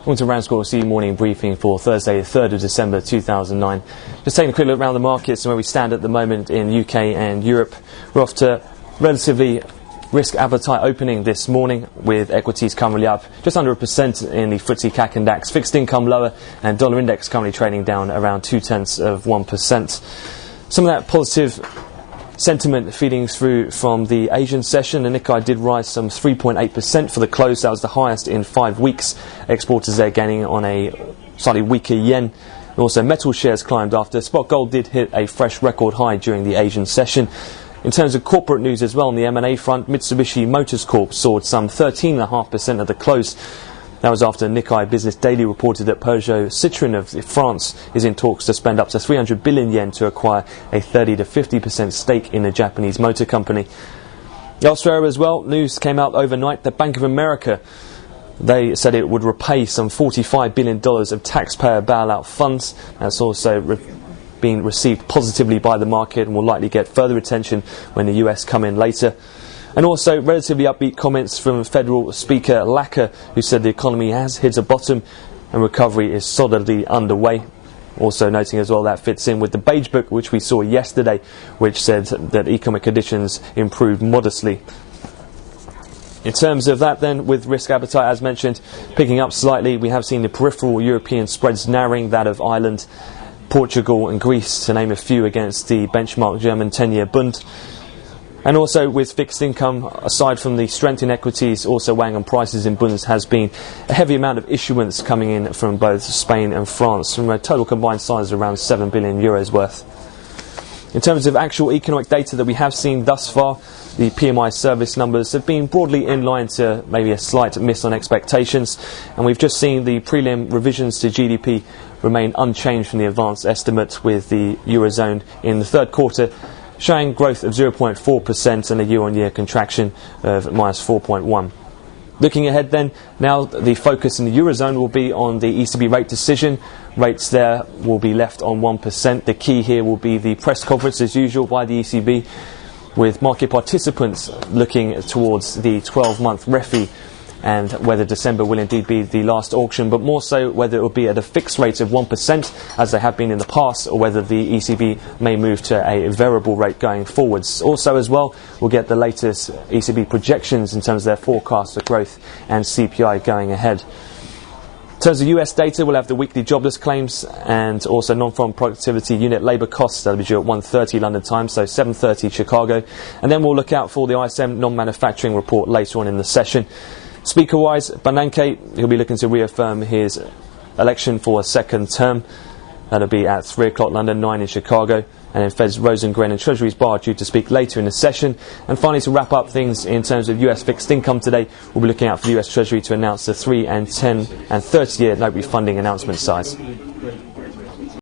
Welcome to RANsquawk's morning briefing for Thursday, 3rd of December 2009. Just taking a quick look around the markets and where we stand at the moment in UK and Europe. We're off to relatively risk appetite opening this morning, with equities currently up just under 1% in the FTSE CAC and DAX, fixed income lower, and dollar index currently trading down around 0.2%. Some of that positive sentiment feeding through from the Asian session. The Nikkei did rise some 3.8% for the close. That was the highest in 5 weeks. Exporters there gaining on a slightly weaker yen. Also, metal shares climbed after spot gold did hit a fresh record high during the Asian session. In terms of corporate news as well, on the M&A front, Mitsubishi Motors Corp soared some 13.5% at the close. That was after Nikkei Business Daily reported that Peugeot Citroën of France is in talks to spend up to 300 billion yen to acquire a 30 to 50% stake in the Japanese motor company. Elsewhere as well, news came out overnight that Bank of America, they said it would repay some $45 billion of taxpayer bailout funds. That's also being received positively by the market and will likely get further attention when the US come in later. And also relatively upbeat comments from Federal Speaker Lacker, who said the economy has hit a bottom and recovery is solidly underway. Also noting as well that fits in with the Beige Book, which we saw yesterday, which said that economic conditions improved modestly. In terms of that then, with risk appetite, as mentioned, picking up slightly, we have seen the peripheral European spreads narrowing, that of Ireland, Portugal and Greece, to name a few, against the benchmark German 10-year Bund. And also with fixed income, aside from the strength in equities, also weighing on prices in bunds has been a heavy amount of issuance coming in from both Spain and France, from a total combined size of around 7 billion euros worth. In terms of actual economic data that we have seen thus far, the PMI service numbers have been broadly in line to maybe a slight miss on expectations, and we've just seen the prelim revisions to GDP remain unchanged from the advanced estimate, with the Eurozone in the third quarter showing growth of 0.4% and a year-on-year contraction of minus 4.1%. Looking ahead then, now the focus in the Eurozone will be on the ECB rate decision. Rates there will be left on 1%. The key here will be the press conference as usual by the ECB, with market participants looking towards the 12-month refi and whether December will indeed be the last auction, but more so whether it will be at a fixed rate of 1% as they have been in the past, or whether the ECB may move to a variable rate going forwards. Also as well, we'll get the latest ECB projections in terms of their forecast for growth and CPI going ahead. In terms of US data, we'll have the weekly jobless claims and also non-farm productivity unit labour costs. That'll be due at 1:30 London time, so 7:30 Chicago. And then we'll look out for the ISM non-manufacturing report later on in the session. Speaker-wise, Bernanke, he'll be looking to reaffirm his election for a second term. That'll be at 3 o'clock London, 9 in Chicago. And then Fed's Rosengren and Treasury's Barr due to speak later in the session. And finally, to wrap up things in terms of US fixed income today, we'll be looking out for the US Treasury to announce the 3 and 10 and 30-year note refunding announcement size.